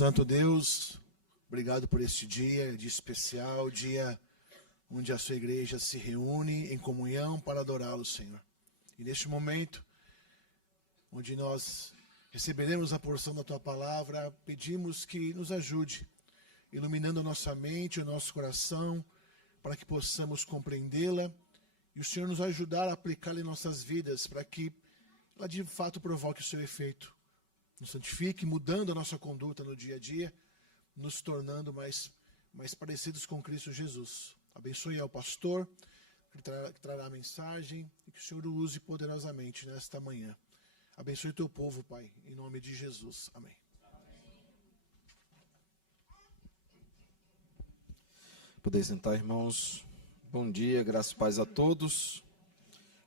Santo Deus, obrigado por este dia especial, dia onde a sua igreja se reúne em comunhão para adorá-lo, Senhor. E neste momento, onde nós receberemos a porção da tua palavra, pedimos que nos ajude, iluminando a nossa mente, o nosso coração, para que possamos compreendê-la e o Senhor nos ajudar a aplicá-la em nossas vidas, para que ela de fato provoque o seu efeito. Nos santifique, mudando a nossa conduta no dia a dia, nos tornando mais parecidos com Cristo Jesus. Abençoe ao pastor, que trará a mensagem, e que o Senhor o use poderosamente nesta manhã. Abençoe o teu povo, Pai, em nome de Jesus. Amém. Poder sentar, irmãos. Bom dia, graças e paz a todos.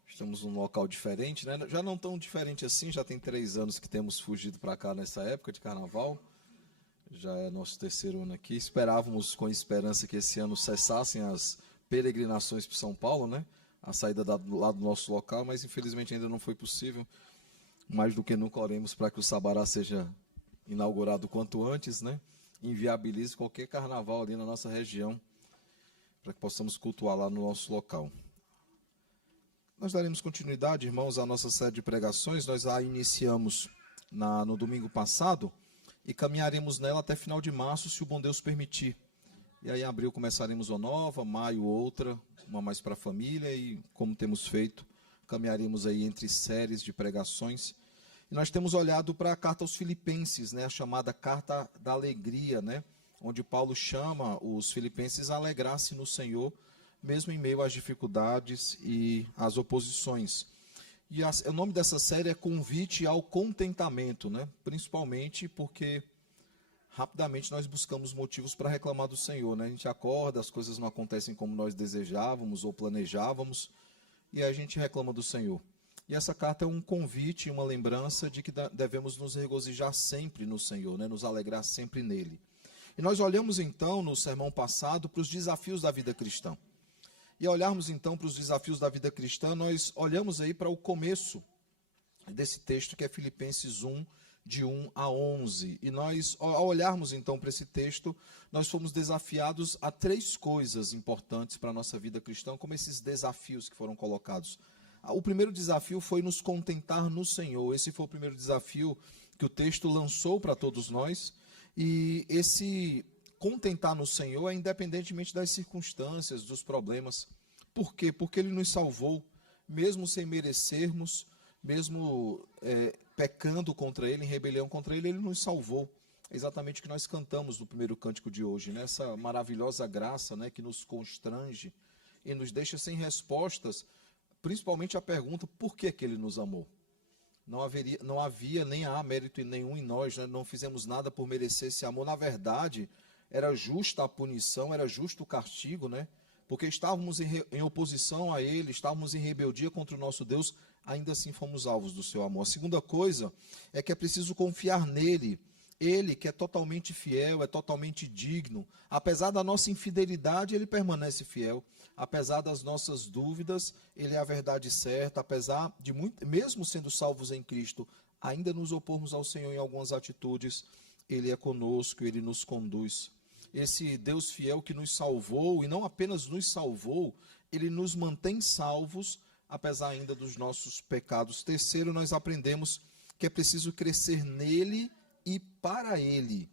Estamos num local diferente, né? Já não tão diferente assim, já tem 3 anos que temos fugido para cá nessa época de carnaval. Já é nosso 3º ano aqui. Esperávamos com esperança que esse ano cessassem as peregrinações para São Paulo, né? A saída lá do nosso local, mas infelizmente ainda não foi possível. Mais do que nunca oremos para que o Sabará seja inaugurado quanto antes, né? Inviabilize qualquer carnaval ali na nossa região, para que possamos cultuar lá no nosso local. Nós daremos continuidade, irmãos, à nossa série de pregações. Nós a iniciamos no domingo passado e caminharemos nela até final de março, se o bom Deus permitir. E aí em abril começaremos uma nova, maio outra, uma mais para a família e, como temos feito, caminharemos aí entre séries de pregações. E nós temos olhado para a carta aos Filipenses, né, a chamada Carta da Alegria, né, onde Paulo chama os filipenses a alegrar-se no Senhor, mesmo em meio às dificuldades e às oposições. E o nome dessa série é Convite ao Contentamento, né? Principalmente porque rapidamente nós buscamos motivos para reclamar do Senhor, né? A gente acorda, as coisas não acontecem como nós desejávamos ou planejávamos, e aí a gente reclama do Senhor. E essa carta é um convite, uma lembrança de que devemos nos regozijar sempre no Senhor, né? Nos alegrar sempre nele. E nós olhamos então, no sermão passado, para os desafios da vida cristã. E olharmos então para os desafios da vida cristã, nós olhamos aí para o começo desse texto, que é Filipenses 1, de 1 a 11. E nós, ao olharmos então para esse texto, nós fomos desafiados a 3 coisas importantes para a nossa vida cristã, como esses desafios que foram colocados. O primeiro desafio foi nos contentar no Senhor. Esse foi o primeiro desafio que o texto lançou para todos nós. E esse contentar no Senhor é independentemente das circunstâncias, dos problemas. Por quê? Porque Ele nos salvou, mesmo sem merecermos, mesmo pecando contra Ele, em rebelião contra Ele, Ele nos salvou. É exatamente o que nós cantamos no primeiro cântico de hoje, né? Essa maravilhosa graça, né, que nos constrange e nos deixa sem respostas, principalmente a pergunta, por que que Ele nos amou? Não havia nem há mérito nenhum em nós, né? Não fizemos nada por merecer esse amor. Na verdade, era justa a punição, era justo o castigo, né? Porque estávamos em oposição a Ele, estávamos em rebeldia contra o nosso Deus, ainda assim fomos alvos do seu amor. A segunda coisa é que é preciso confiar nele. Ele, que é totalmente fiel, é totalmente digno. Apesar da nossa infidelidade, Ele permanece fiel. Apesar das nossas dúvidas, Ele é a verdade certa. Apesar de, mesmo sendo salvos em Cristo, ainda nos opormos ao Senhor em algumas atitudes, Ele é conosco, Ele nos conduz. Esse Deus fiel que nos salvou, e não apenas nos salvou, Ele nos mantém salvos, apesar ainda dos nossos pecados. Terceiro, nós aprendemos que é preciso crescer nele e para Ele,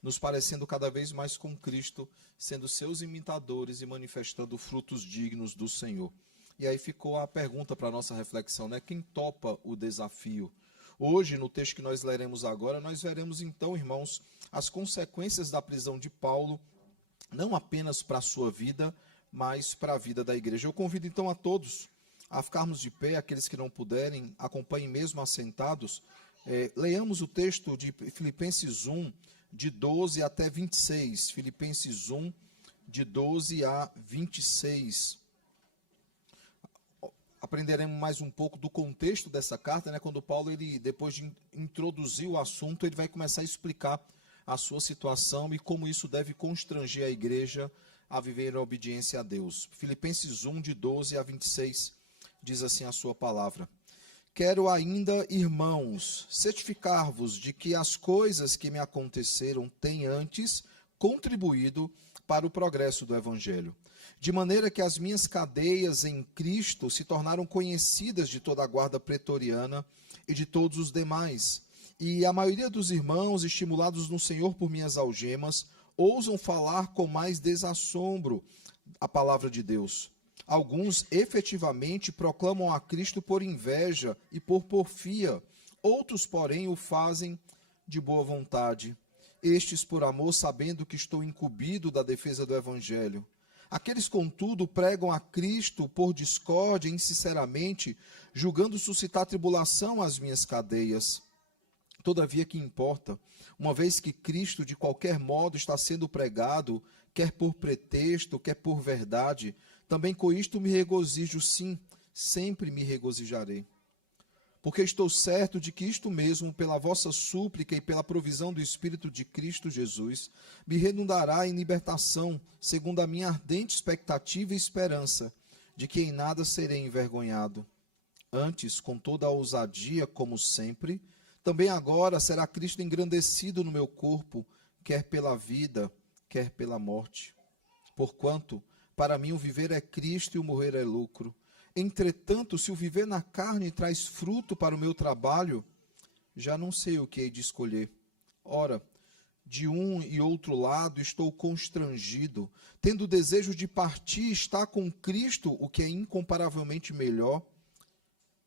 nos parecendo cada vez mais com Cristo, sendo seus imitadores e manifestando frutos dignos do Senhor. E aí ficou a pergunta para a nossa reflexão, né? Quem topa o desafio? Hoje, no texto que nós leremos agora, nós veremos então, irmãos, as consequências da prisão de Paulo, não apenas para a sua vida, mas para a vida da igreja. Eu convido então a todos a ficarmos de pé, aqueles que não puderem, acompanhem mesmo assentados. Leiamos o texto de Filipenses 1, de 12 até 26. Filipenses 1, de 12 a 26. Aprenderemos mais um pouco do contexto dessa carta, né? Quando Paulo, depois de introduzir o assunto, ele vai começar a explicar a sua situação e como isso deve constranger a igreja a viver a obediência a Deus. Filipenses 1, de 12 a 26, diz assim a sua palavra: Quero ainda, irmãos, certificar-vos de que as coisas que me aconteceram têm antes contribuído para o progresso do Evangelho, de maneira que as minhas cadeias em Cristo se tornaram conhecidas de toda a guarda pretoriana e de todos os demais. E a maioria dos irmãos, estimulados no Senhor por minhas algemas, ousam falar com mais desassombro a palavra de Deus. Alguns efetivamente proclamam a Cristo por inveja e por porfia, outros, porém, o fazem de boa vontade. Estes por amor, sabendo que estou incumbido da defesa do Evangelho. Aqueles, contudo, pregam a Cristo por discórdia e insinceramente, julgando suscitar tribulação às minhas cadeias. Todavia, que importa, uma vez que Cristo, de qualquer modo, está sendo pregado, quer por pretexto, quer por verdade, também com isto me regozijo, sim, sempre me regozijarei. Porque estou certo de que isto mesmo, pela vossa súplica e pela provisão do Espírito de Cristo Jesus, me redundará em libertação, segundo a minha ardente expectativa e esperança, de que em nada serei envergonhado. Antes, com toda a ousadia, como sempre, também agora será Cristo engrandecido no meu corpo, quer pela vida, quer pela morte. Porquanto, para mim o viver é Cristo e o morrer é lucro. Entretanto, se o viver na carne traz fruto para o meu trabalho, já não sei o que hei de escolher. Ora, de um e outro lado estou constrangido, tendo o desejo de partir e estar com Cristo, o que é incomparavelmente melhor.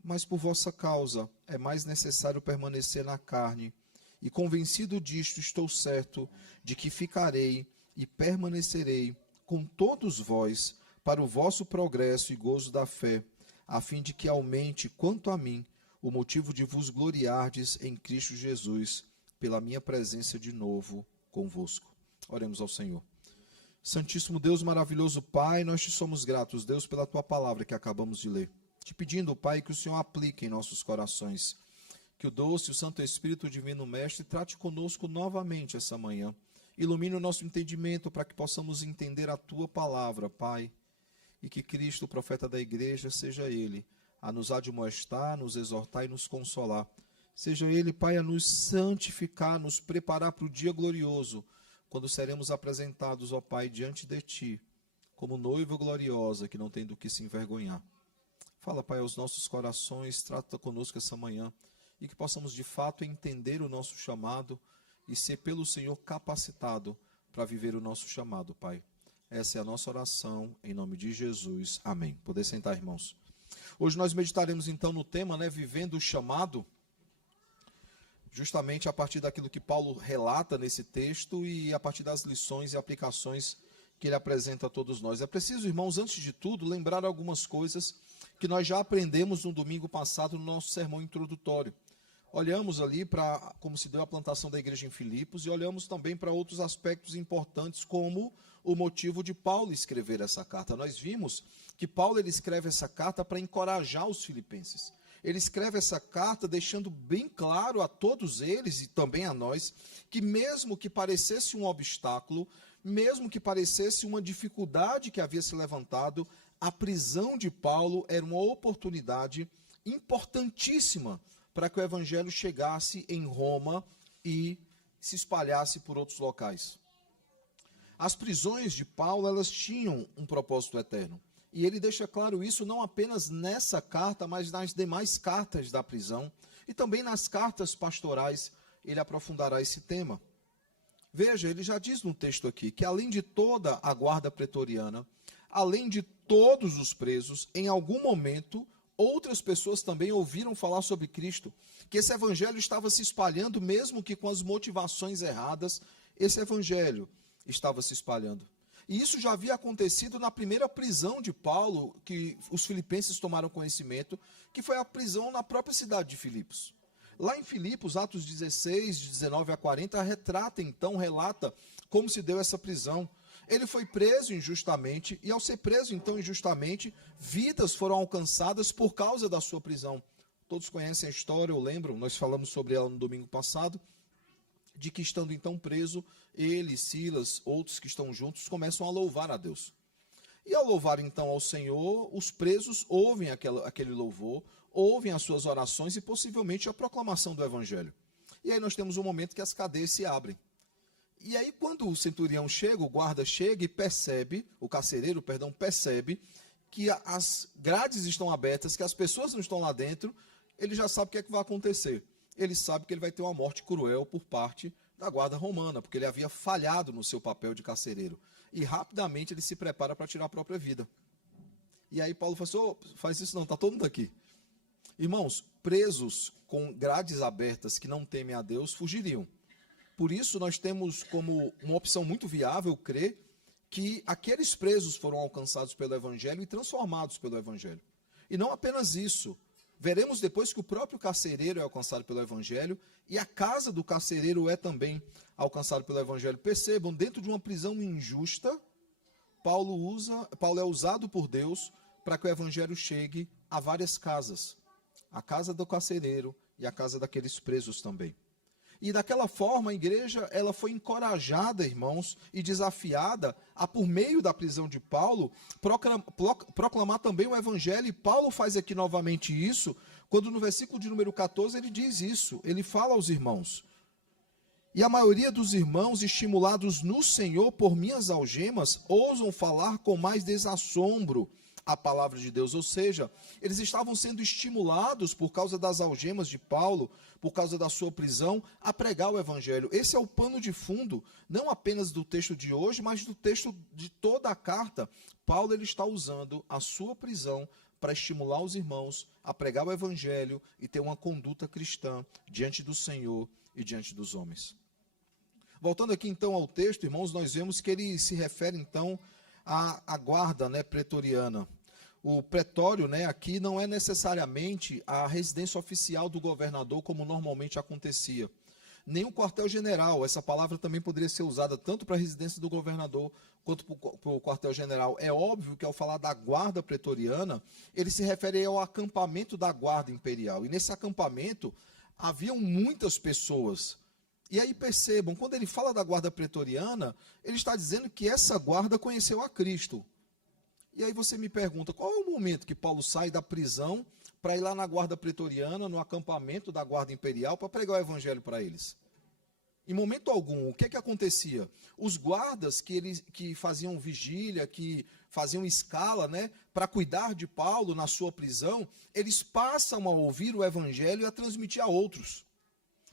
Mas por vossa causa é mais necessário permanecer na carne. E convencido disto, estou certo de que ficarei e permanecerei com todos vós para o vosso progresso e gozo da fé, a fim de que aumente, quanto a mim, o motivo de vos gloriardes em Cristo Jesus, pela minha presença de novo convosco. Oremos ao Senhor. Santíssimo Deus, maravilhoso Pai, nós te somos gratos, Deus, pela tua palavra que acabamos de ler. Te pedindo, Pai, que o Senhor aplique em nossos corações, que o doce, o Santo Espírito Divino Mestre trate conosco novamente essa manhã. Ilumine o nosso entendimento para que possamos entender a tua palavra, Pai, e que Cristo, o profeta da igreja, seja ele a nos admoestar, nos exortar e nos consolar. Seja ele, Pai, a nos santificar, nos preparar para o dia glorioso, quando seremos apresentados, ó Pai, diante de ti, como noiva gloriosa que não tem do que se envergonhar. Fala, Pai, aos nossos corações, trata conosco essa manhã, e que possamos de fato entender o nosso chamado e ser pelo Senhor capacitado para viver o nosso chamado, Pai. Essa é a nossa oração, em nome de Jesus. Amém. Poder sentar, irmãos. Hoje nós meditaremos então no tema, vivendo o chamado, justamente a partir daquilo que Paulo relata nesse texto e a partir das lições e aplicações que ele apresenta a todos nós. É preciso, irmãos, antes de tudo, lembrar algumas coisas que nós já aprendemos no domingo passado no nosso sermão introdutório. Olhamos ali para como se deu a plantação da igreja em Filipos e olhamos também para outros aspectos importantes, como o motivo de Paulo escrever essa carta. Nós vimos que Paulo ele escreve essa carta para encorajar os filipenses. Ele escreve essa carta deixando bem claro a todos eles e também a nós que mesmo que parecesse um obstáculo, mesmo que parecesse uma dificuldade que havia se levantado, a prisão de Paulo era uma oportunidade importantíssima para que o evangelho chegasse em Roma e se espalhasse por outros locais. As prisões de Paulo, elas tinham um propósito eterno. E ele deixa claro isso não apenas nessa carta, mas nas demais cartas da prisão e também nas cartas pastorais, ele aprofundará esse tema. Veja, ele já diz no texto aqui que além de toda a guarda pretoriana, além de todos os presos, em algum momento, outras pessoas também ouviram falar sobre Cristo, que esse evangelho estava se espalhando, mesmo que com as motivações erradas, esse evangelho estava se espalhando. E isso já havia acontecido na primeira prisão de Paulo, que os filipenses tomaram conhecimento, que foi a prisão na própria cidade de Filipos. Lá em Filipos, Atos 16, de 19 a 40, relata como se deu essa prisão. Ele foi preso injustamente, e ao ser preso então injustamente, vidas foram alcançadas por causa da sua prisão. Todos conhecem a história, ou lembram, nós falamos sobre ela no domingo passado, de que estando então preso, ele, Silas, outros que estão juntos, começam a louvar a Deus. E ao louvar então ao Senhor, os presos ouvem aquele louvor, ouvem as suas orações e possivelmente a proclamação do evangelho. E aí nós temos um momento que as cadeias se abrem. E aí quando o centurião chega, o guarda chega e percebe, o carcereiro, perdão, percebe que as grades estão abertas, que as pessoas não estão lá dentro, ele já sabe o que é que vai acontecer. Ele sabe que ele vai ter uma morte cruel por parte da guarda romana, porque ele havia falhado no seu papel de carcereiro. E rapidamente ele se prepara para tirar a própria vida. E aí Paulo fala assim, oh, faz isso não, está todo mundo aqui. Irmãos, presos com grades abertas que não temem a Deus, fugiriam. Por isso nós temos como uma opção muito viável crer que aqueles presos foram alcançados pelo Evangelho e transformados pelo Evangelho. E não apenas isso. Veremos depois que o próprio carcereiro é alcançado pelo Evangelho e a casa do carcereiro é também alcançado pelo Evangelho. Percebam, dentro de uma prisão injusta, Paulo é usado por Deus para que o Evangelho chegue a várias casas. A casa do carcereiro e a casa daqueles presos também. E daquela forma a igreja ela foi encorajada, irmãos, e desafiada a, por meio da prisão de Paulo, proclamar também o evangelho. E Paulo faz aqui novamente isso, quando no versículo de número 14 ele diz isso, ele fala aos irmãos. E a maioria dos irmãos, estimulados no Senhor por minhas algemas, ousam falar com mais desassombro a palavra de Deus, ou seja, eles estavam sendo estimulados por causa das algemas de Paulo, por causa da sua prisão, a pregar o evangelho. Esse é o pano de fundo, não apenas do texto de hoje, mas do texto de toda a carta. Paulo ele está usando a sua prisão para estimular os irmãos a pregar o evangelho e ter uma conduta cristã diante do Senhor e diante dos homens. Voltando aqui então ao texto, irmãos, nós vemos que ele se refere então à guarda, pretoriana. O pretório, aqui não é necessariamente a residência oficial do governador, como normalmente acontecia. Nem o quartel-general, essa palavra também poderia ser usada tanto para a residência do governador quanto para o quartel-general. É óbvio que ao falar da guarda pretoriana, ele se refere ao acampamento da guarda imperial. E nesse acampamento haviam muitas pessoas. E aí percebam, quando ele fala da guarda pretoriana, ele está dizendo que essa guarda conheceu a Cristo. E aí você me pergunta, qual é o momento que Paulo sai da prisão para ir lá na guarda pretoriana, no acampamento da guarda imperial, para pregar o evangelho para eles? Em momento algum, o que é que acontecia? Os guardas que faziam vigília, que faziam escala, para cuidar de Paulo na sua prisão, eles passam a ouvir o evangelho e a transmitir a outros.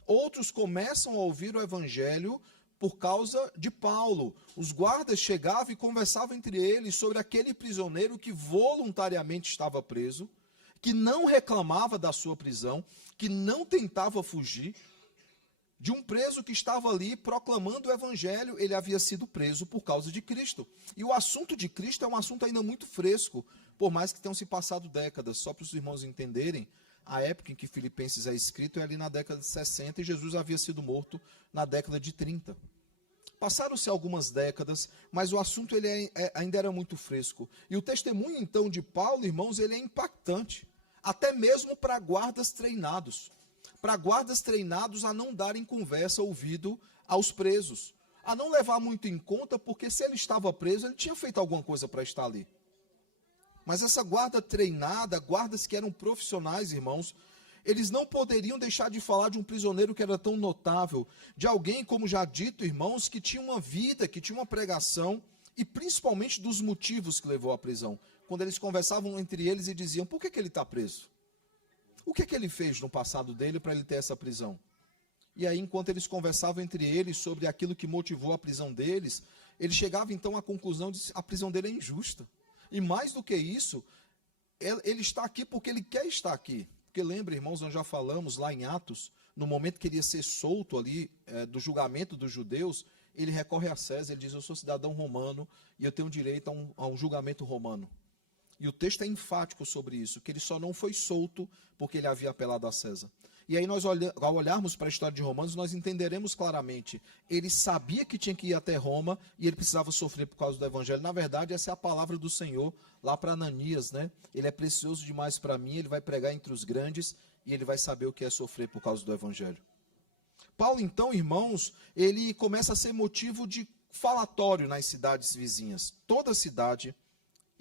Outros começam a ouvir o evangelho por causa de Paulo. Os guardas chegavam e conversavam entre eles sobre aquele prisioneiro que voluntariamente estava preso, que não reclamava da sua prisão, que não tentava fugir, de um preso que estava ali proclamando o evangelho. Ele havia sido preso por causa de Cristo. E o assunto de Cristo é um assunto ainda muito fresco, por mais que tenham se passado décadas. Só para os irmãos entenderem, a época em que Filipenses é escrito é ali na década de 60 e Jesus havia sido morto na década de 30. Passaram-se algumas décadas, mas o assunto ainda era muito fresco. E o testemunho, então, de Paulo, irmãos, ele é impactante. Até mesmo para guardas treinados. Para guardas treinados a não darem conversa, ouvido aos presos. A não levar muito em conta, porque se ele estava preso, ele tinha feito alguma coisa para estar ali. Mas essa guarda treinada, guardas que eram profissionais, irmãos, eles não poderiam deixar de falar de um prisioneiro que era tão notável, de alguém, como já dito, irmãos, que tinha uma vida, que tinha uma pregação, e principalmente dos motivos que levou à prisão. Quando eles conversavam entre eles e diziam, por que ele está preso? O que ele fez no passado dele para ele ter essa prisão? E aí, enquanto eles conversavam entre eles sobre aquilo que motivou a prisão deles, ele chegava então à conclusão de que a prisão dele é injusta. E mais do que isso, ele está aqui porque ele quer estar aqui. Porque lembra, irmãos, nós já falamos lá em Atos, no momento que ele ia ser solto ali do julgamento dos judeus, ele recorre a César, ele diz, eu sou cidadão romano e eu tenho direito a um julgamento romano. E o texto é enfático sobre isso, que ele só não foi solto porque ele havia apelado a César. E aí nós, ao olharmos para a história de Romanos, nós entenderemos claramente. Ele sabia que tinha que ir até Roma e ele precisava sofrer por causa do evangelho. Na verdade, essa é a palavra do Senhor lá para Ananias, Ele é precioso demais para mim, ele vai pregar entre os grandes e ele vai saber o que é sofrer por causa do evangelho. Paulo, então, irmãos, ele começa a ser motivo de falatório nas cidades vizinhas. Toda cidade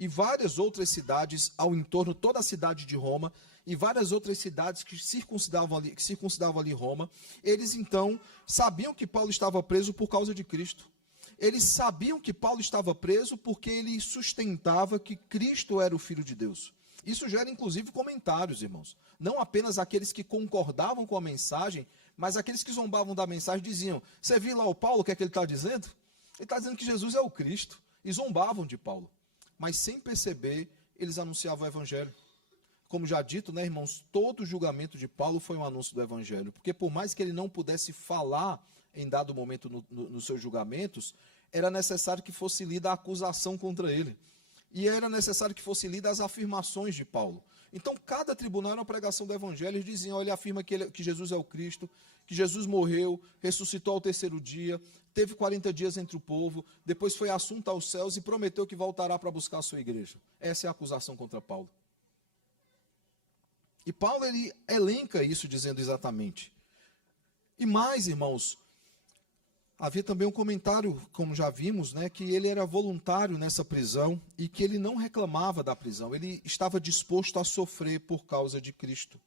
e várias outras cidades ao entorno, toda a cidade de Roma, e várias outras cidades que circuncidavam ali Roma, eles então sabiam que Paulo estava preso por causa de Cristo. Eles sabiam que Paulo estava preso porque ele sustentava que Cristo era o Filho de Deus. Isso gera inclusive comentários, irmãos. Não apenas aqueles que concordavam com a mensagem, mas aqueles que zombavam da mensagem diziam: você viu lá o Paulo, o que é que ele está dizendo? Ele está dizendo que Jesus é o Cristo. E zombavam de Paulo. Mas sem perceber, eles anunciavam o Evangelho. Como já dito, né, irmãos, todo o julgamento de Paulo foi um anúncio do Evangelho. Porque por mais que ele não pudesse falar em dado momento nos seus julgamentos, era necessário que fosse lida a acusação contra ele. E era necessário que fosse lida as afirmações de Paulo. Então, cada tribunal era uma pregação do Evangelho. Eles diziam: ele afirma que Jesus é o Cristo, que Jesus morreu, ressuscitou ao terceiro dia, teve 40 dias entre o povo, depois foi assunto aos céus e prometeu que voltará para buscar a sua igreja. Essa é a acusação contra Paulo. E Paulo, ele elenca isso dizendo exatamente. E mais, irmãos, havia também um comentário, como já vimos, né, que ele era voluntário nessa prisão e que ele não reclamava da prisão. Ele estava disposto a sofrer por causa de Cristo.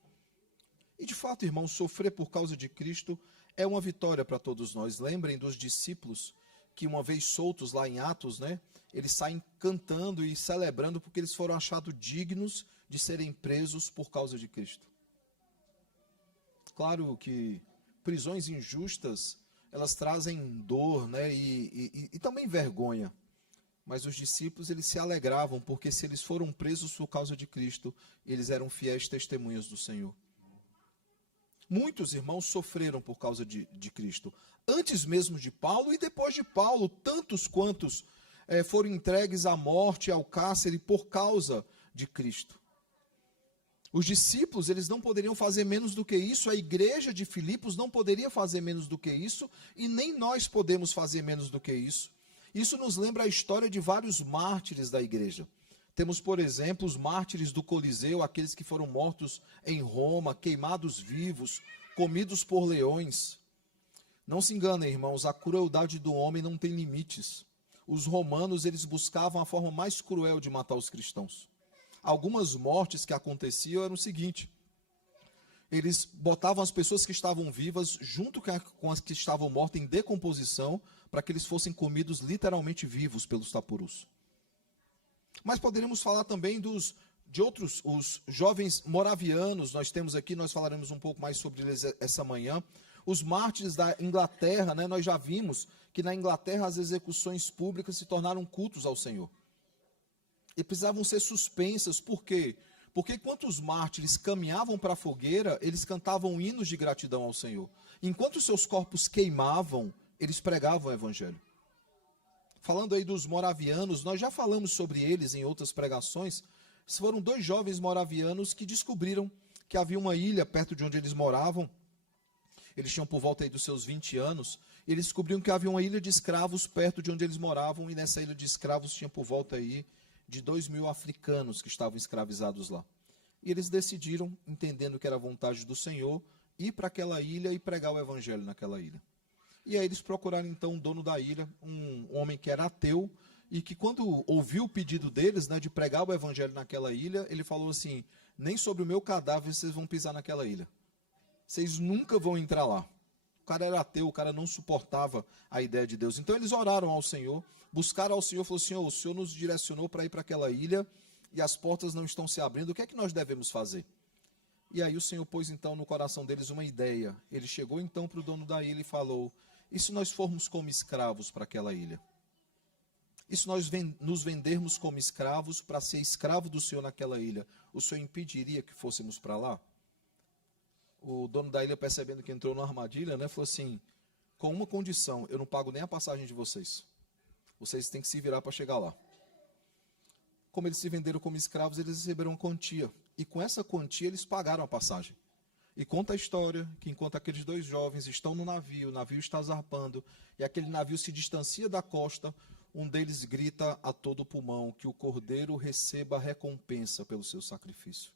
E de fato, irmãos, sofrer por causa de Cristo é uma vitória para todos nós. Lembrem dos discípulos que, uma vez soltos lá em Atos, né, eles saem cantando e celebrando porque eles foram achados dignos de serem presos por causa de Cristo. Claro que prisões injustas, elas trazem dor, né, e também vergonha. Mas os discípulos, eles se alegravam, porque se eles foram presos por causa de Cristo, eles eram fiéis testemunhas do Senhor. Muitos irmãos sofreram por causa de Cristo. Antes mesmo de Paulo e depois de Paulo, tantos quantos foram entregues à morte, ao cárcere, por causa de Cristo. Os discípulos, eles não poderiam fazer menos do que isso, a igreja de Filipos não poderia fazer menos do que isso, e nem nós podemos fazer menos do que isso. Isso nos lembra a história de vários mártires da igreja. Temos, por exemplo, os mártires do Coliseu, aqueles que foram mortos em Roma, queimados vivos, comidos por leões. Não se enganem, irmãos, a crueldade do homem não tem limites. Os romanos, eles buscavam a forma mais cruel de matar os cristãos. Algumas mortes que aconteciam eram o seguinte: eles botavam as pessoas que estavam vivas junto com as que estavam mortas em decomposição, para que eles fossem comidos literalmente vivos pelos tapurus. Mas poderíamos falar também de outros, os jovens moravianos. Nós temos aqui, nós falaremos um pouco mais sobre eles essa manhã. Os mártires da Inglaterra, né, nós já vimos que na Inglaterra as execuções públicas se tornaram cultos ao Senhor. E precisavam ser suspensas. Por quê? Porque enquanto os mártires caminhavam para a fogueira, eles cantavam hinos de gratidão ao Senhor. Enquanto seus corpos queimavam, eles pregavam o Evangelho. Falando aí dos moravianos, nós já falamos sobre eles em outras pregações. Foram 2 jovens moravianos que descobriram que havia uma ilha perto de onde eles moravam. Eles tinham por volta aí dos seus 20 anos. E eles descobriram que havia uma ilha de escravos perto de onde eles moravam. E nessa ilha de escravos tinha por volta aí de 2.000 africanos que estavam escravizados lá. E eles decidiram, entendendo que era a vontade do Senhor, ir para aquela ilha e pregar o Evangelho naquela ilha. E aí eles procuraram então o dono da ilha, um homem que era ateu, e que quando ouviu o pedido deles, né, de pregar o Evangelho naquela ilha, ele falou assim: nem sobre o meu cadáver vocês vão pisar naquela ilha. Vocês nunca vão entrar lá. O cara era ateu, o cara não suportava a ideia de Deus. Então eles oraram ao Senhor, buscaram ao Senhor, falaram: Senhor, o Senhor nos direcionou para ir para aquela ilha e as portas não estão se abrindo, o que é que nós devemos fazer? E aí o Senhor pôs então no coração deles uma ideia. Ele chegou então para o dono da ilha e falou: e se nós formos como escravos para aquela ilha? E se nós nos vendermos como escravos para ser escravo do Senhor naquela ilha? O Senhor impediria que fôssemos para lá? O dono da ilha, percebendo que entrou numa armadilha, né, falou assim: com uma condição, eu não pago nem a passagem de vocês. Vocês têm que se virar para chegar lá. Como eles se venderam como escravos, eles receberam uma quantia. E com essa quantia eles pagaram a passagem. E conta a história que enquanto aqueles 2 jovens estão no navio, o navio está zarpando, e aquele navio se distancia da costa, um deles grita a todo pulmão que o cordeiro receba a recompensa pelo seu sacrifício.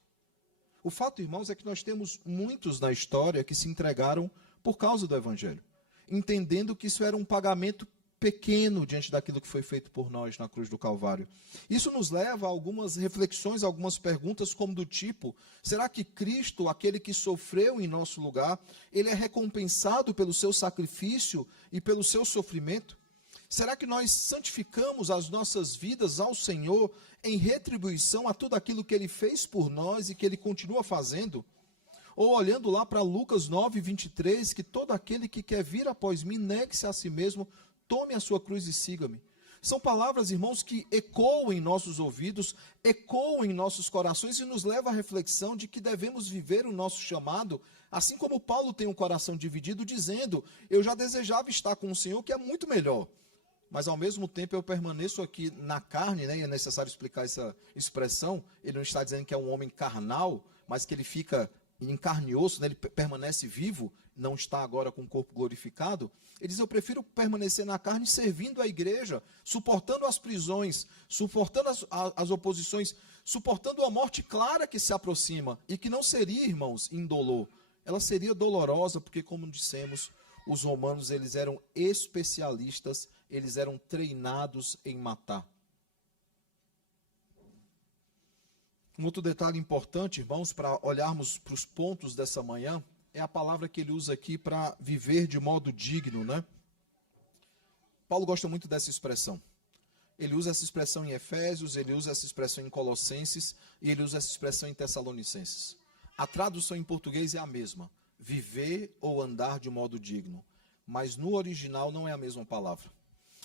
O fato, irmãos, é que nós temos muitos na história que se entregaram por causa do Evangelho, entendendo que isso era um pagamento pequeno diante daquilo que foi feito por nós na cruz do Calvário. Isso nos leva a algumas reflexões, algumas perguntas, como do tipo: será que Cristo, aquele que sofreu em nosso lugar, ele é recompensado pelo seu sacrifício e pelo seu sofrimento? Será que nós santificamos as nossas vidas ao Senhor em retribuição a tudo aquilo que ele fez por nós e que ele continua fazendo? Ou olhando lá para Lucas 9, 23, que todo aquele que quer vir após mim, negue-se a si mesmo, tome a sua cruz e siga-me. São palavras, irmãos, que ecoam em nossos ouvidos, ecoam em nossos corações e nos levam à reflexão de que devemos viver o nosso chamado, assim como Paulo tem um coração dividido, dizendo: eu já desejava estar com o Senhor, que é muito melhor, mas ao mesmo tempo eu permaneço aqui na carne, né? E é necessário explicar essa expressão. Ele não está dizendo que é um homem carnal, mas que ele fica em carne e osso, né? Ele permanece vivo, não está agora com o corpo glorificado. Ele diz: eu prefiro permanecer na carne servindo a igreja, suportando as prisões, suportando as oposições, suportando a morte clara que se aproxima, e que não seria, irmãos, indolor. Ela seria dolorosa, porque, como dissemos, os romanos, eles eram especialistas, eles eram treinados em matar. Um outro detalhe importante, irmãos, para olharmos para os pontos dessa manhã, é a palavra que ele usa aqui para viver de modo digno, né? Paulo gosta muito dessa expressão. Ele usa essa expressão em Efésios, ele usa essa expressão em Colossenses e ele usa essa expressão em Tessalonicenses. A tradução em português é a mesma: viver ou andar de modo digno. Mas no original não é a mesma palavra.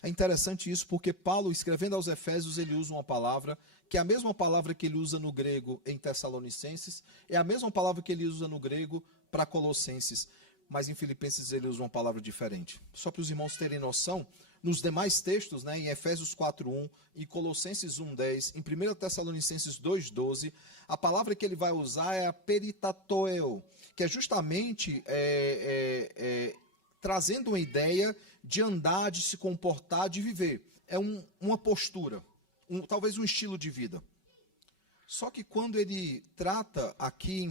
É interessante isso porque Paulo, escrevendo aos Efésios, ele usa uma palavra que é a mesma palavra que ele usa no grego em Tessalonicenses, é a mesma palavra que ele usa no grego para Colossenses, mas em Filipenses ele usa uma palavra diferente. Só para os irmãos terem noção, nos demais textos, né, em Efésios 4:1, em Colossenses 1:10, em 1 Tessalonicenses 2:12, a palavra que ele vai usar é a peritatoeo, que é justamente trazendo uma ideia de andar, de se comportar, de viver. É uma postura, talvez um estilo de vida. Só que quando ele trata aqui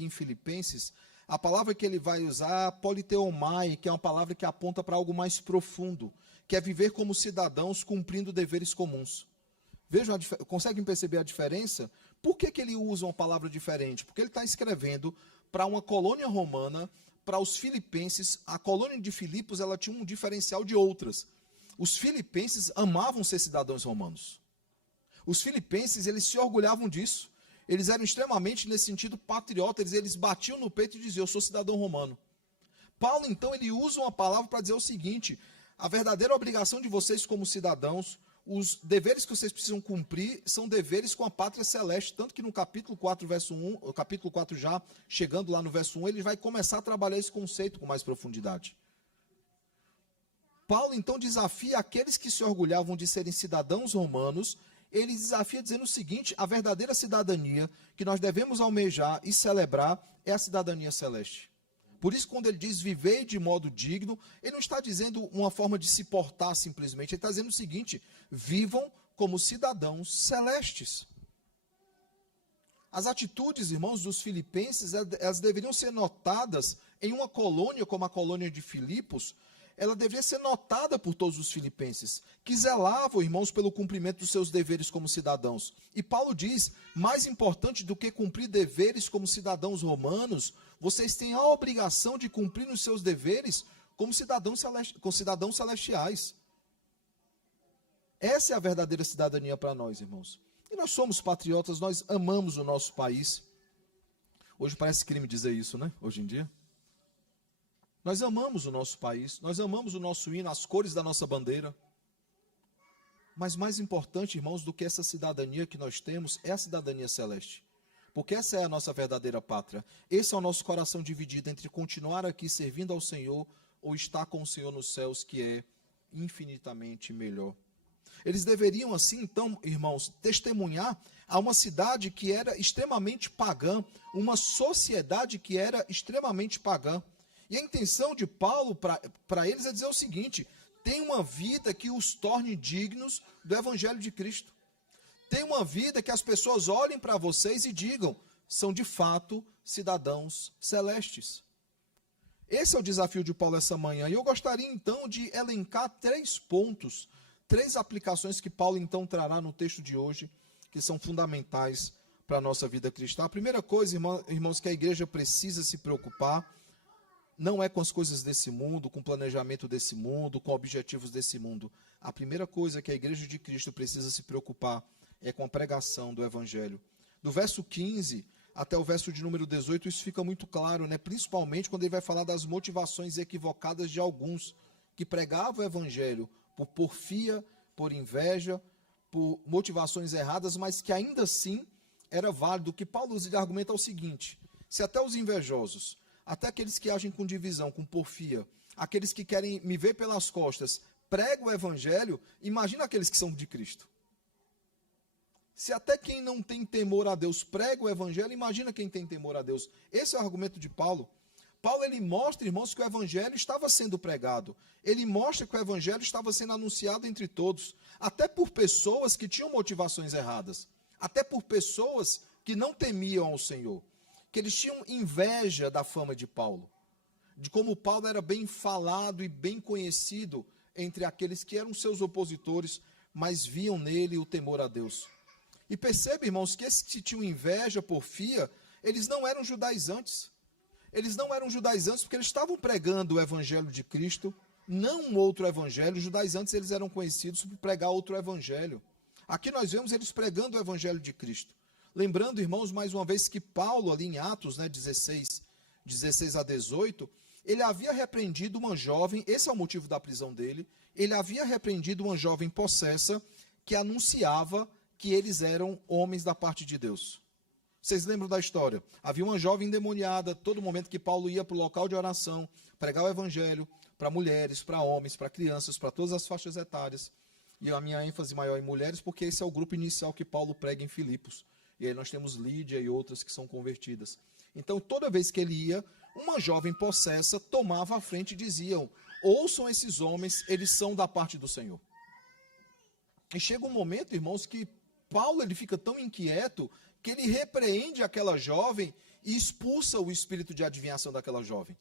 em Filipenses, a palavra que ele vai usar é politeomai, que é uma palavra que aponta para algo mais profundo, que é viver como cidadãos cumprindo deveres comuns. Vejam, conseguem perceber a diferença? Por que ele usa uma palavra diferente? Porque ele está escrevendo para uma colônia romana, para os filipenses. A colônia de Filipos, ela tinha um diferencial de outras. Os filipenses amavam ser cidadãos romanos. Os filipenses, eles se orgulhavam disso. Eles eram extremamente, nesse sentido, patriotas. Eles batiam no peito e diziam: eu sou cidadão romano. Paulo, então, ele usa uma palavra para dizer o seguinte: a verdadeira obrigação de vocês como cidadãos, os deveres que vocês precisam cumprir, são deveres com a pátria celeste. Tanto que no capítulo 4, verso 1, o capítulo 4 já, chegando lá no verso 1, ele vai começar a trabalhar esse conceito com mais profundidade. Paulo, então, desafia aqueles que se orgulhavam de serem cidadãos romanos. Ele desafia dizendo o seguinte: a verdadeira cidadania que nós devemos almejar e celebrar é a cidadania celeste. Por isso, quando ele diz viver de modo digno, ele não está dizendo uma forma de se portar simplesmente. Ele está dizendo o seguinte: vivam como cidadãos celestes. As atitudes, irmãos, dos filipenses, elas deveriam ser notadas em uma colônia como a colônia de Filipos. Ela deveria ser notada por todos os filipenses, que zelavam, irmãos, pelo cumprimento dos seus deveres como cidadãos. E Paulo diz: mais importante do que cumprir deveres como cidadãos romanos, vocês têm a obrigação de cumprir os seus deveres como cidadãos celestiais. Essa é a verdadeira cidadania para nós, irmãos. E nós somos patriotas, nós amamos o nosso país. Hoje parece crime dizer isso, né? Hoje em dia. Nós amamos o nosso país, nós amamos o nosso hino, as cores da nossa bandeira. Mas mais importante, irmãos, do que essa cidadania que nós temos, é a cidadania celeste. Porque essa é a nossa verdadeira pátria. Esse é o nosso coração dividido entre continuar aqui servindo ao Senhor ou estar com o Senhor nos céus, que é infinitamente melhor. Eles deveriam, assim, então, irmãos, testemunhar a uma cidade que era extremamente pagã, uma sociedade que era extremamente pagã. E a intenção de Paulo para eles é dizer o seguinte: tem uma vida que os torne dignos do Evangelho de Cristo. Tem uma vida que as pessoas olhem para vocês e digam: são de fato cidadãos celestes. Esse é o desafio de Paulo essa manhã. E eu gostaria, então, de elencar 3 pontos, 3 aplicações que Paulo, então, trará no texto de hoje, que são fundamentais para a nossa vida cristã. A primeira coisa, irmãos, que a igreja precisa se preocupar, não é com as coisas desse mundo, com o planejamento desse mundo, com objetivos desse mundo. A primeira coisa que a igreja de Cristo precisa se preocupar é com a pregação do evangelho. Do verso 15 até o verso de número 18, isso fica muito claro, né? Principalmente quando ele vai falar das motivações equivocadas de alguns que pregavam o evangelho por porfia, por inveja, por motivações erradas, mas que ainda assim era válido. O que Paulo usa de argumento é o seguinte: se até os invejosos, até aqueles que agem com divisão, com porfia, aqueles que querem me ver pelas costas, pregam o evangelho, imagina aqueles que são de Cristo. Se até quem não tem temor a Deus prega o evangelho, imagina quem tem temor a Deus. Esse é o argumento de Paulo. Paulo, ele mostra, irmãos, que o evangelho estava sendo pregado. Ele mostra que o evangelho estava sendo anunciado entre todos, até por pessoas que tinham motivações erradas, até por pessoas que não temiam ao Senhor, que eles tinham inveja da fama de Paulo, de como Paulo era bem falado e bem conhecido entre aqueles que eram seus opositores, mas viam nele o temor a Deus. E percebe, irmãos, que esses que tinham inveja, porfia, eles não eram judaizantes. Eles não eram judaizantes porque eles estavam pregando o evangelho de Cristo, não um outro evangelho. Os judaizantes, eles eram conhecidos por pregar outro evangelho. Aqui nós vemos eles pregando o evangelho de Cristo. Lembrando, irmãos, mais uma vez que Paulo, ali em Atos, 16 a 18, ele havia repreendido uma jovem, esse é o motivo da prisão dele, ele havia repreendido uma jovem possessa que anunciava que eles eram homens da parte de Deus. Vocês lembram da história? Havia uma jovem endemoniada, todo momento que Paulo ia para o local de oração, pregar o evangelho para mulheres, para homens, para crianças, para todas as faixas etárias. E a minha ênfase maior em mulheres, porque esse é o grupo inicial que Paulo prega em Filipos. E aí nós temos Lídia e outras que são convertidas. Então, toda vez que ele ia, uma jovem possessa tomava a frente e diziam: ouçam esses homens, eles são da parte do Senhor. E chega um momento, irmãos, que Paulo ele fica tão inquieto que ele repreende aquela jovem e expulsa o espírito de adivinhação daquela jovem.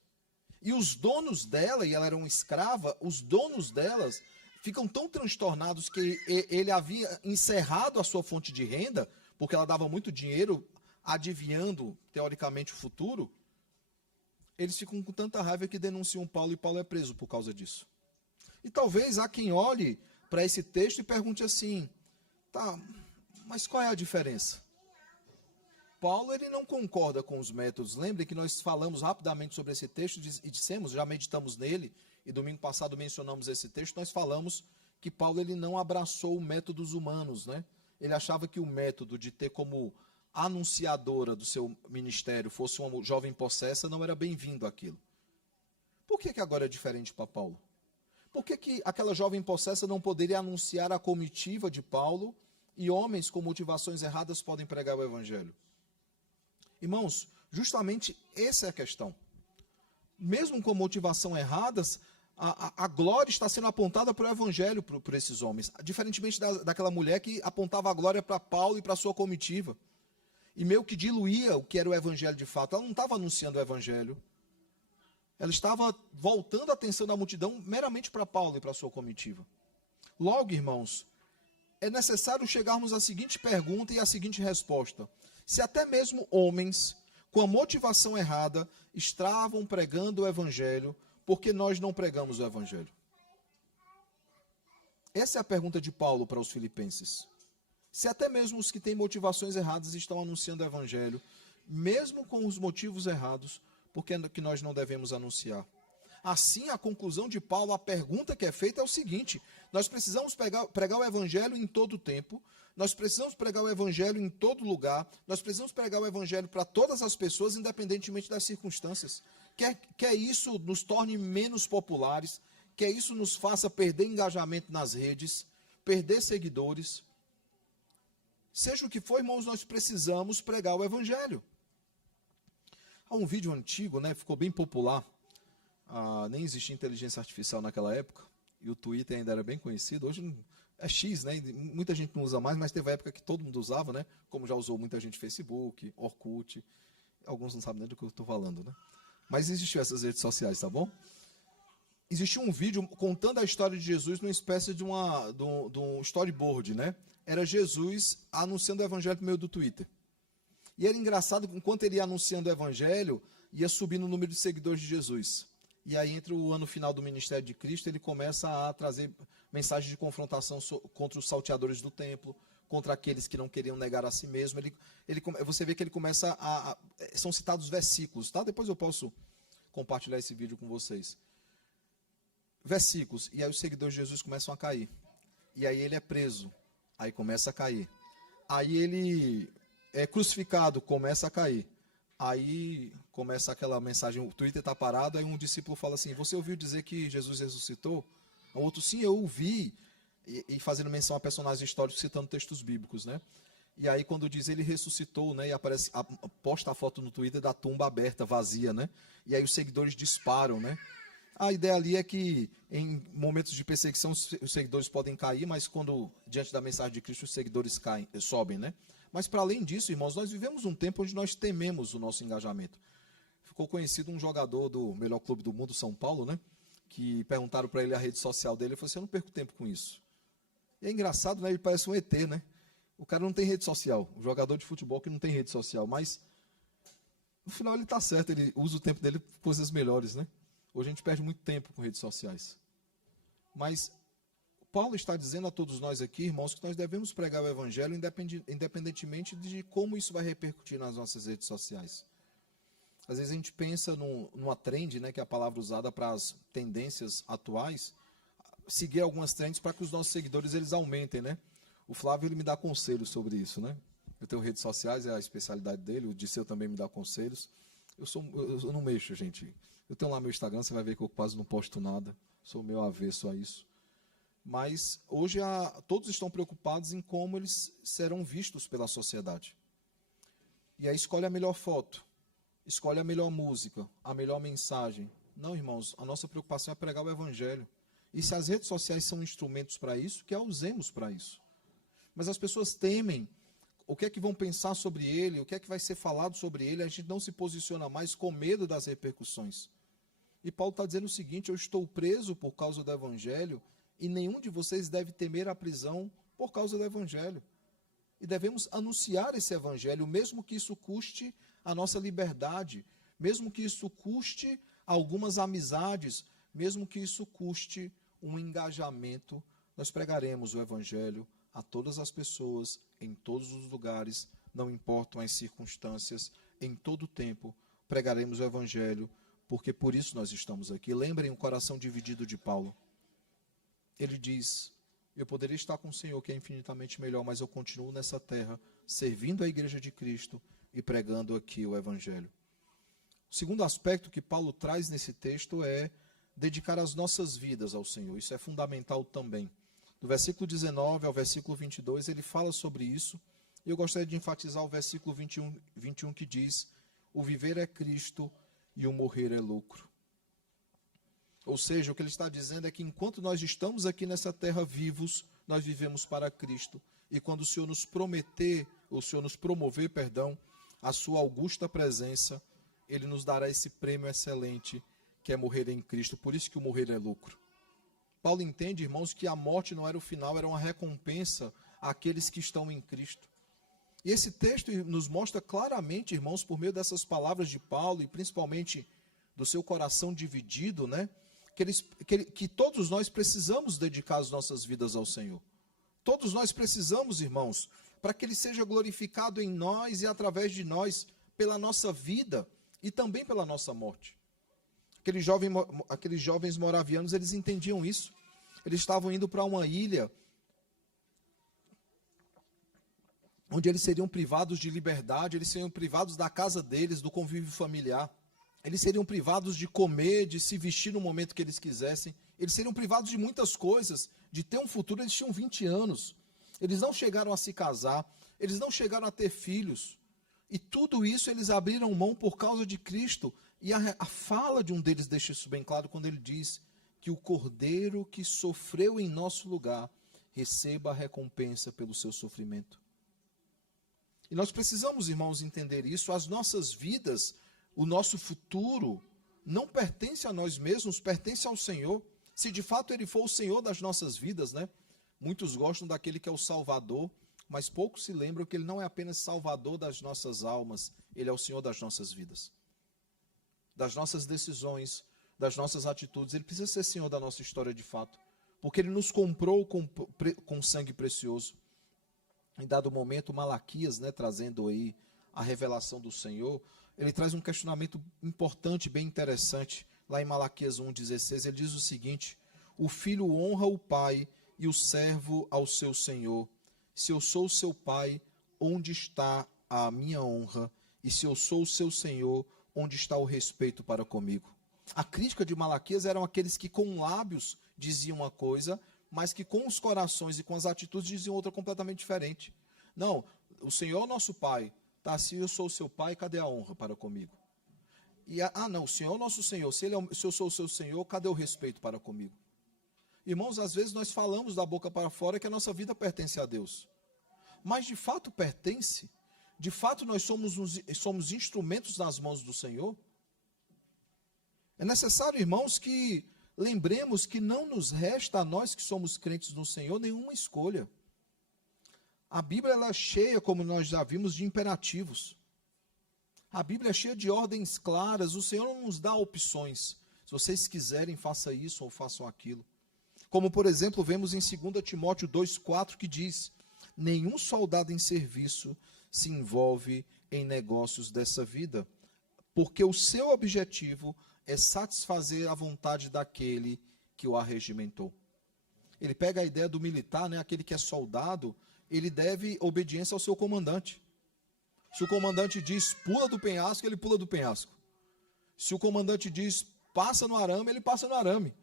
E os donos dela, e ela era uma escrava, os donos delas ficam tão transtornados que ele havia encerrado a sua fonte de renda, porque ela dava muito dinheiro adivinhando, teoricamente, o futuro. Eles ficam com tanta raiva que denunciam Paulo e Paulo é preso por causa disso. E talvez há quem olhe para esse texto e pergunte assim: tá, mas qual é a diferença? Paulo ele não concorda com os métodos. Lembre que nós falamos rapidamente sobre esse texto e dissemos, já meditamos nele, e domingo passado mencionamos esse texto, nós falamos que Paulo ele não abraçou métodos humanos, né? Ele achava que o método de ter como anunciadora do seu ministério fosse uma jovem possessa não era bem-vindo aquilo. Por que agora é diferente para Paulo? Por que aquela jovem possessa não poderia anunciar a comitiva de Paulo e homens com motivações erradas podem pregar o evangelho? Irmãos, justamente essa é a questão. Mesmo com motivação erradas, a glória está sendo apontada para o evangelho, por esses homens. Diferentemente daquela mulher que apontava a glória para Paulo e para a sua comitiva. E meio que diluía o que era o evangelho de fato. Ela não estava anunciando o evangelho. Ela estava voltando a atenção da multidão meramente para Paulo e para a sua comitiva. Logo, irmãos, é necessário chegarmos à seguinte pergunta e à seguinte resposta: se até mesmo homens com a motivação errada estavam pregando o evangelho, por que nós não pregamos o evangelho? Essa é a pergunta de Paulo para os filipenses. Se até mesmo os que têm motivações erradas estão anunciando o evangelho, mesmo com os motivos errados, por que nós não devemos anunciar? Assim, a conclusão de Paulo, a pergunta que é feita é o seguinte: nós precisamos pregar o evangelho em todo o tempo, nós precisamos pregar o evangelho em todo lugar, nós precisamos pregar o evangelho para todas as pessoas, independentemente das circunstâncias. Quer isso nos torne menos populares, quer isso nos faça perder engajamento nas redes, perder seguidores. Seja o que for, irmãos, nós precisamos pregar o evangelho. Há um vídeo antigo, né, ficou bem popular. Nem existia inteligência artificial naquela época, e o Twitter ainda era bem conhecido. Hoje é X, né? Muita gente não usa mais, mas teve a época que todo mundo usava, né? Como já usou muita gente Facebook, Orkut. Alguns não sabem nem do que eu estou falando, né? Mas existiam essas redes sociais, tá bom? Existia um vídeo contando a história de Jesus numa espécie de um storyboard, né? Era Jesus anunciando o evangelho por meio do Twitter. E era engraçado que enquanto ele ia anunciando o evangelho, ia subindo o número de seguidores de Jesus. E aí, entre o ano final do ministério de Cristo, ele começa a trazer mensagens de confrontação contra os salteadores do templo, contra aqueles que não queriam negar a si mesmo. Você vê que ele começa são citados versículos, tá? Depois eu posso compartilhar esse vídeo com vocês. Versículos, e aí os seguidores de Jesus começam a cair. E aí ele é preso, aí começa a cair. Aí ele é crucificado, começa a cair. Aí começa aquela mensagem, o Twitter está parado, aí um discípulo fala assim, você ouviu dizer que Jesus ressuscitou? O outro, sim, eu ouvi, e fazendo menção a personagens históricos, citando textos bíblicos, né? E aí quando diz ele ressuscitou, né, e posta a foto no Twitter da tumba aberta, vazia, né? E aí os seguidores disparam, né? A ideia ali é que em momentos de perseguição os seguidores podem cair, mas quando diante da mensagem de Cristo os seguidores sobem, né? Mas para além disso, irmãos, nós vivemos um tempo onde nós tememos o nosso engajamento. Ficou conhecido um jogador do melhor clube do mundo, São Paulo, né? Que perguntaram para ele a rede social dele, ele falou assim, eu não perco tempo com isso. E é engraçado, né? Ele parece um ET, né? O cara não tem rede social, o jogador de futebol que não tem rede social, mas no final ele está certo, ele usa o tempo dele por coisas melhores, né? Hoje a gente perde muito tempo com redes sociais. Mas Paulo está dizendo a todos nós aqui, irmãos, que nós devemos pregar o evangelho independentemente de como isso vai repercutir nas nossas redes sociais. Às vezes a gente pensa numa trend, né, que é a palavra usada para as tendências atuais, seguir algumas trends para que os nossos seguidores eles aumentem, né? O Flávio ele me dá conselhos sobre isso, né? Eu tenho redes sociais, é a especialidade dele, o Disseu também me dá conselhos. Eu não mexo, gente. Eu tenho lá meu Instagram, você vai ver que eu quase não posto nada. Sou meio avesso a isso. Mas hoje todos estão preocupados em como eles serão vistos pela sociedade. E aí escolhe a melhor foto, escolhe a melhor música, a melhor mensagem. Não, irmãos, a nossa preocupação é pregar o evangelho. E se as redes sociais são instrumentos para isso, que a usemos para isso. Mas as pessoas temem o que é que vão pensar sobre ele, o que é que vai ser falado sobre ele, a gente não se posiciona mais com medo das repercussões. E Paulo está dizendo o seguinte, eu estou preso por causa do evangelho e nenhum de vocês deve temer a prisão por causa do evangelho. E devemos anunciar esse evangelho, mesmo que isso custe a nossa liberdade, mesmo que isso custe algumas amizades, mesmo que isso custe um engajamento, nós pregaremos o evangelho a todas as pessoas, em todos os lugares, não importam as circunstâncias, em todo o tempo, pregaremos o evangelho, porque por isso nós estamos aqui. Lembrem o coração dividido de Paulo. Ele diz, eu poderia estar com o Senhor, que é infinitamente melhor, mas eu continuo nessa terra, servindo a igreja de Cristo e pregando aqui o evangelho. O segundo aspecto que Paulo traz nesse texto é dedicar as nossas vidas ao Senhor. Isso é fundamental também. Do versículo 19 ao versículo 22, ele fala sobre isso. E eu gostaria de enfatizar o versículo 21 que diz, o viver é Cristo e o morrer é lucro. Ou seja, o que ele está dizendo é que enquanto nós estamos aqui nessa terra vivos, nós vivemos para Cristo. E quando o Senhor nos prometer, o Senhor nos promover, a sua augusta presença, ele nos dará esse prêmio excelente, que é morrer em Cristo. Por isso que o morrer é lucro. Paulo entende, irmãos, que a morte não era o final, era uma recompensa àqueles que estão em Cristo. E esse texto nos mostra claramente, irmãos, por meio dessas palavras de Paulo, e principalmente do seu coração dividido, né? Que todos nós precisamos dedicar as nossas vidas ao Senhor. Todos nós precisamos, irmãos, para que Ele seja glorificado em nós e através de nós, pela nossa vida e também pela nossa morte. Aqueles jovens moravianos, eles entendiam isso. Eles estavam indo para uma ilha onde eles seriam privados de liberdade, eles seriam privados da casa deles, do convívio familiar. Eles seriam privados de comer, de se vestir no momento que eles quisessem. Eles seriam privados de muitas coisas, de ter um futuro. Eles tinham 20 anos. Eles não chegaram a se casar, eles não chegaram a ter filhos. E tudo isso eles abriram mão por causa de Cristo. E a fala de um deles deixa isso bem claro quando ele diz que o Cordeiro que sofreu em nosso lugar receba a recompensa pelo seu sofrimento. E nós precisamos, irmãos, entender isso. As nossas vidas, o nosso futuro, não pertence a nós mesmos, pertence ao Senhor. Se de fato Ele for o Senhor das nossas vidas, né? Muitos gostam daquele que é o Salvador, mas poucos se lembram que Ele não é apenas Salvador das nossas almas, Ele é o Senhor das nossas vidas, das nossas decisões, das nossas atitudes. Ele precisa ser Senhor da nossa história de fato, porque Ele nos comprou com sangue precioso. Em dado momento, Malaquias, né, trazendo aí a revelação do Senhor, ele traz um questionamento importante, bem interessante. Lá em Malaquias 1,16, ele diz o seguinte: o filho honra o pai e o servo ao seu senhor. Se eu sou o seu pai, onde está a minha honra? E se eu sou o seu senhor, onde está o respeito para comigo? A crítica de Malaquias eram aqueles que com lábios diziam uma coisa, mas que com os corações e com as atitudes diziam outra completamente diferente. Não, o Senhor é o nosso pai. Tá, se eu sou o seu pai, cadê a honra para comigo? Não, o Senhor é o nosso Senhor. Se eu sou o seu Senhor, cadê o respeito para comigo? Irmãos, às vezes nós falamos da boca para fora que a nossa vida pertence a Deus. Mas de fato pertence? De fato nós somos instrumentos nas mãos do Senhor? É necessário, irmãos, que lembremos que não nos resta a nós que somos crentes no Senhor nenhuma escolha. A Bíblia ela é cheia, como nós já vimos, de imperativos. A Bíblia é cheia de ordens claras. O Senhor não nos dá opções. Se vocês quiserem, façam isso ou façam aquilo. Como, por exemplo, vemos em 2 Timóteo 2,4 que diz: nenhum soldado em serviço se envolve em negócios dessa vida, porque o seu objetivo é satisfazer a vontade daquele que o arregimentou. Ele pega a ideia do militar, né, aquele que é soldado, ele deve obediência ao seu comandante. Se o comandante diz pula do penhasco, ele pula do penhasco. Se o comandante diz passa no arame, ele passa no arame.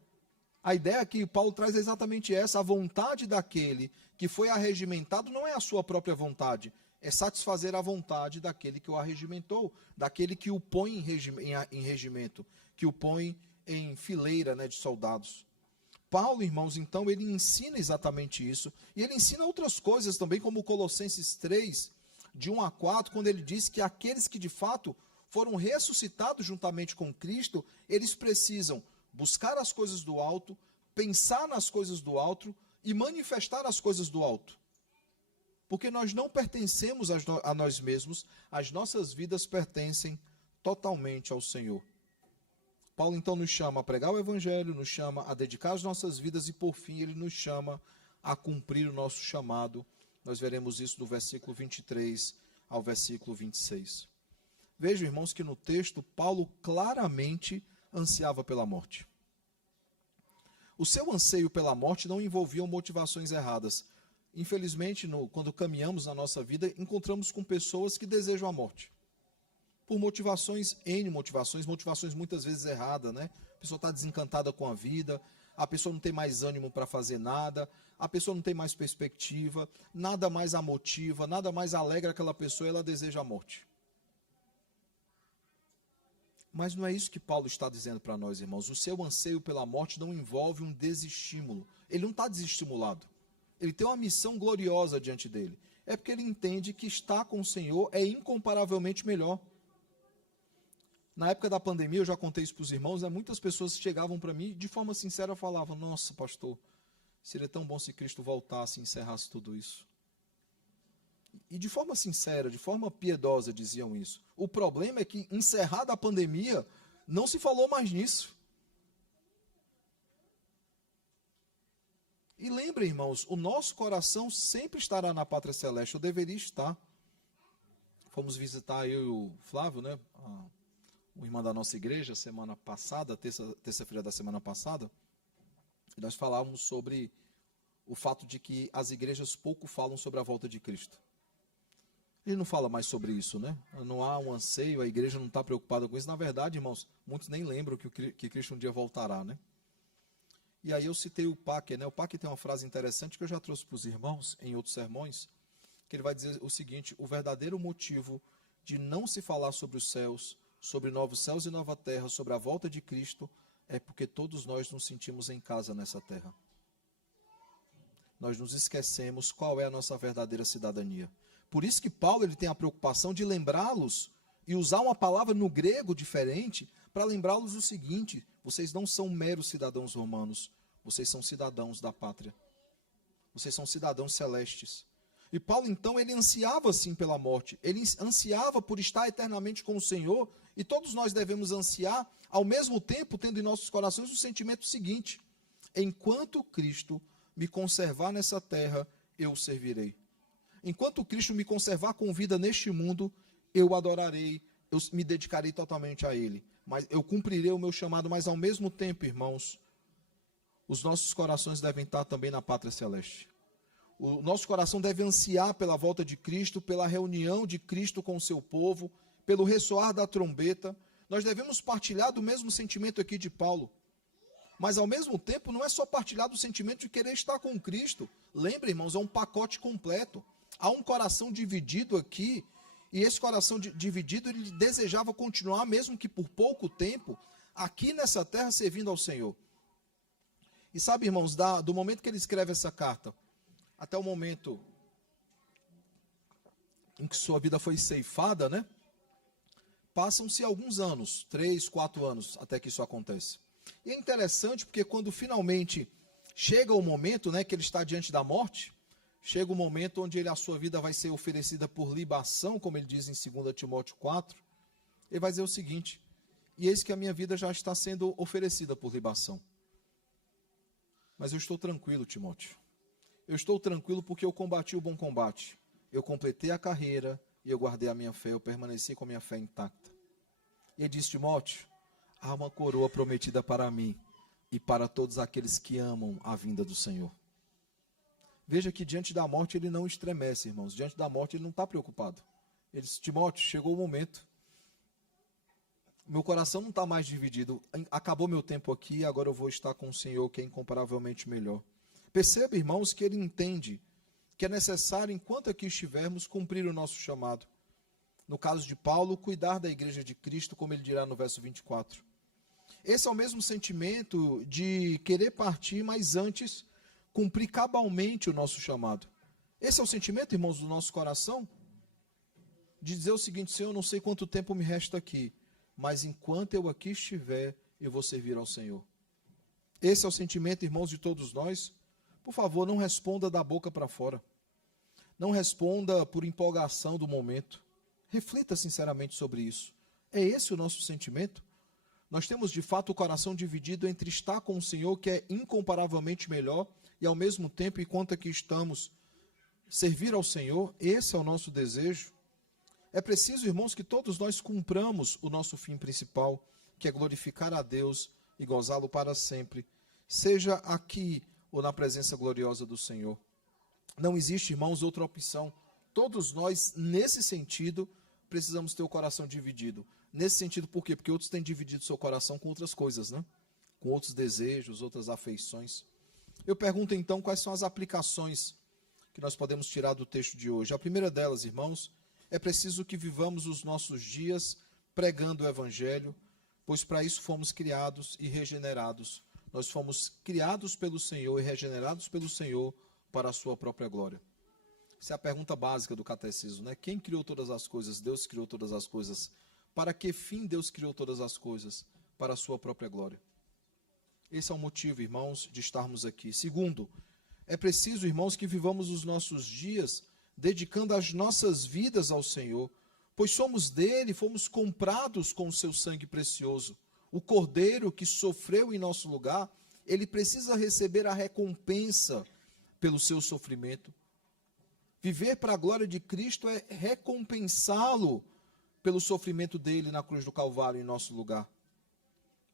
A ideia que Paulo traz é exatamente essa: a vontade daquele que foi arregimentado não é a sua própria vontade, é satisfazer a vontade daquele que o arregimentou, daquele que o põe em regimento, que o põe em fileira, né, de soldados. Paulo, irmãos, então, ele ensina exatamente isso, e ele ensina outras coisas também, como Colossenses 3, de 1 a 4, quando ele diz que aqueles que de fato foram ressuscitados juntamente com Cristo, eles precisam buscar as coisas do alto, pensar nas coisas do alto e manifestar as coisas do alto. Porque nós não pertencemos a nós mesmos, as nossas vidas pertencem totalmente ao Senhor. Paulo então nos chama a pregar o Evangelho, nos chama a dedicar as nossas vidas e, por fim, ele nos chama a cumprir o nosso chamado. Nós veremos isso do versículo 23 ao versículo 26. Vejam, irmãos, que no texto Paulo claramente ansiava pela morte. O seu anseio pela morte não envolvia motivações erradas. Infelizmente, quando caminhamos na nossa vida, encontramos com pessoas que desejam a morte. Por motivações, motivações muitas vezes erradas, né? A pessoa está desencantada com a vida, a pessoa não tem mais ânimo para fazer nada, a pessoa não tem mais perspectiva, nada mais a motiva, nada mais alegra aquela pessoa e ela deseja a morte. Mas não é isso que Paulo está dizendo para nós, irmãos. O seu anseio pela morte não envolve um desestímulo. Ele não está desestimulado. Ele tem uma missão gloriosa diante dele. É porque ele entende que estar com o Senhor é incomparavelmente melhor. Na época da pandemia, eu já contei isso para os irmãos, né? Muitas pessoas chegavam para mim e de forma sincera falavam: nossa, pastor, seria tão bom se Cristo voltasse e encerrasse tudo isso. E de forma sincera, de forma piedosa diziam isso. O problema é que, encerrada a pandemia, não se falou mais nisso. E lembrem, irmãos, o nosso coração sempre estará na pátria celeste, ou deveria estar. Fomos visitar eu e o Flávio, né, o irmão da nossa igreja, semana passada, terça-feira da semana passada, e nós falávamos sobre o fato de que as igrejas pouco falam sobre a volta de Cristo. Ele não fala mais sobre isso, né? Não há um anseio, a igreja não está preocupada com isso. Na verdade, irmãos, muitos nem lembram que Cristo um dia voltará, né? E aí eu citei o Packer, né? O Packer tem uma frase interessante que eu já trouxe para os irmãos em outros sermões, que ele vai dizer o seguinte: o verdadeiro motivo de não se falar sobre os céus, sobre novos céus e nova terra, sobre a volta de Cristo, é porque todos nós nos sentimos em casa nessa terra. Nós nos esquecemos qual é a nossa verdadeira cidadania. Por isso que Paulo ele tem a preocupação de lembrá-los e usar uma palavra no grego diferente para lembrá-los o seguinte: vocês não são meros cidadãos romanos, vocês são cidadãos da pátria. Vocês são cidadãos celestes. E Paulo, então, ele ansiava sim pela morte, ele ansiava por estar eternamente com o Senhor, e todos nós devemos ansiar, ao mesmo tempo, tendo em nossos corações o sentimento seguinte: enquanto Cristo me conservar nessa terra, eu o servirei. Enquanto Cristo me conservar com vida neste mundo, eu o adorarei, eu me dedicarei totalmente a Ele. Mas eu cumprirei o meu chamado, mas ao mesmo tempo, irmãos, os nossos corações devem estar também na pátria celeste. O nosso coração deve ansiar pela volta de Cristo, pela reunião de Cristo com o seu povo, pelo ressoar da trombeta. Nós devemos partilhar do mesmo sentimento aqui de Paulo. Mas, ao mesmo tempo, não é só partilhar do sentimento de querer estar com Cristo. Lembre, irmãos, é um pacote completo. Há um coração dividido aqui, e esse coração dividido, ele desejava continuar, mesmo que por pouco tempo, aqui nessa terra, servindo ao Senhor. E sabe, irmãos, do momento que ele escreve essa carta, até o momento em que sua vida foi ceifada, né? Passam-se alguns anos, 3, 4 anos, até que isso acontece. E é interessante porque quando finalmente chega o momento, né, que ele está diante da morte, chega o momento onde a sua vida vai ser oferecida por libação, como ele diz em 2 Timóteo 4, ele vai dizer o seguinte: e eis que a minha vida já está sendo oferecida por libação. Mas eu estou tranquilo, Timóteo. Eu estou tranquilo porque eu combati o bom combate. Eu completei a carreira e eu guardei a minha fé, eu permaneci com a minha fé intacta. E ele diz: Timóteo, há uma coroa prometida para mim e para todos aqueles que amam a vinda do Senhor. Veja que diante da morte ele não estremece, irmãos. Diante da morte ele não está preocupado. Ele diz: Timóteo, chegou o momento. Meu coração não está mais dividido. Acabou meu tempo aqui, agora eu vou estar com o Senhor, que é incomparavelmente melhor. Perceba, irmãos, que ele entende que é necessário, enquanto aqui estivermos, cumprir o nosso chamado. No caso de Paulo, cuidar da igreja de Cristo, como ele dirá no verso 24. Esse é o mesmo sentimento de querer partir, mas antes cumprir cabalmente o nosso chamado. Esse é o sentimento, irmãos, do nosso coração? De dizer o seguinte: Senhor, eu não sei quanto tempo me resta aqui, mas enquanto eu aqui estiver, eu vou servir ao Senhor. Esse é o sentimento, irmãos, de todos nós. Por favor, não responda da boca para fora. Não responda por empolgação do momento. Reflita sinceramente sobre isso. É esse o nosso sentimento? Nós temos, de fato, o coração dividido entre estar com o Senhor, que é incomparavelmente melhor, e ao mesmo tempo, enquanto aqui estamos, servir ao Senhor. Esse é o nosso desejo. É preciso, irmãos, que todos nós cumpramos o nosso fim principal, que é glorificar a Deus e gozá-lo para sempre, seja aqui ou na presença gloriosa do Senhor. Não existe, irmãos, outra opção. Todos nós, nesse sentido, precisamos ter o coração dividido. Nesse sentido, por quê? Porque outros têm dividido seu coração com outras coisas, né? Com outros desejos, outras afeições. Eu pergunto, então, quais são as aplicações que nós podemos tirar do texto de hoje. A primeira delas, irmãos, é preciso que vivamos os nossos dias pregando o Evangelho, pois para isso fomos criados e regenerados. Nós fomos criados pelo Senhor e regenerados pelo Senhor para a sua própria glória. Essa é a pergunta básica do catecismo, né? Quem criou todas as coisas? Deus criou todas as coisas. Para que fim Deus criou todas as coisas? Para a sua própria glória. Esse é o motivo, irmãos, de estarmos aqui. Segundo, é preciso, irmãos, que vivamos os nossos dias dedicando as nossas vidas ao Senhor, pois somos dele, fomos comprados com o seu sangue precioso. O Cordeiro que sofreu em nosso lugar, ele precisa receber a recompensa pelo seu sofrimento. Viver para a glória de Cristo é recompensá-lo pelo sofrimento dele na cruz do Calvário em nosso lugar.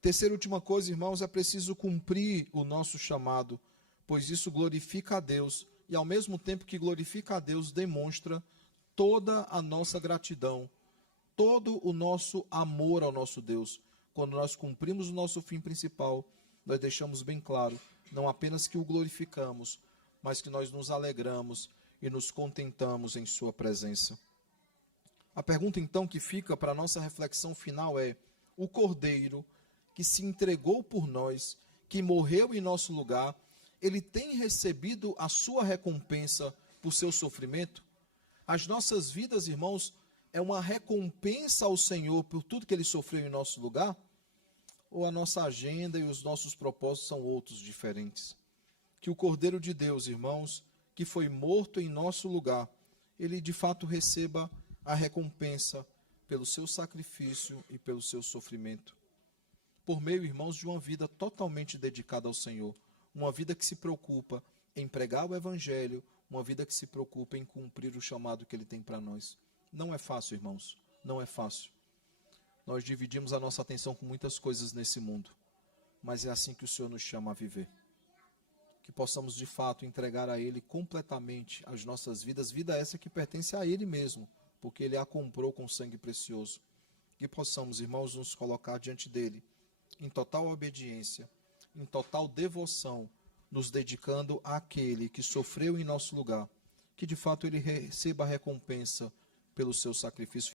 Terceira e última coisa, irmãos, é preciso cumprir o nosso chamado, pois isso glorifica a Deus e, ao mesmo tempo que glorifica a Deus, demonstra toda a nossa gratidão, todo o nosso amor ao nosso Deus. Quando nós cumprimos o nosso fim principal, nós deixamos bem claro, não apenas que o glorificamos, mas que nós nos alegramos e nos contentamos em sua presença. A pergunta, então, que fica para a nossa reflexão final é: o Cordeiro que se entregou por nós, que morreu em nosso lugar, ele tem recebido a sua recompensa por seu sofrimento? As nossas vidas, irmãos, é uma recompensa ao Senhor por tudo que ele sofreu em nosso lugar? ou a nossa agenda e os nossos propósitos são outros diferentes. Que o Cordeiro de Deus, irmãos, que foi morto em nosso lugar, ele de fato receba a recompensa pelo seu sacrifício e pelo seu sofrimento. Por meio, irmãos, de uma vida totalmente dedicada ao Senhor, uma vida que se preocupa em pregar o Evangelho, uma vida que se preocupa em cumprir o chamado que Ele tem para nós. Não é fácil, irmãos, não é fácil. Nós dividimos a nossa atenção com muitas coisas nesse mundo, mas é assim que o Senhor nos chama a viver. Que possamos, de fato, entregar a Ele completamente as nossas vidas, vida essa que pertence a Ele mesmo, porque Ele a comprou com sangue precioso. Que possamos, irmãos, nos colocar diante dEle, em total obediência, em total devoção, nos dedicando àquele que sofreu em nosso lugar, que de fato Ele receba a recompensa pelo seu sacrifício.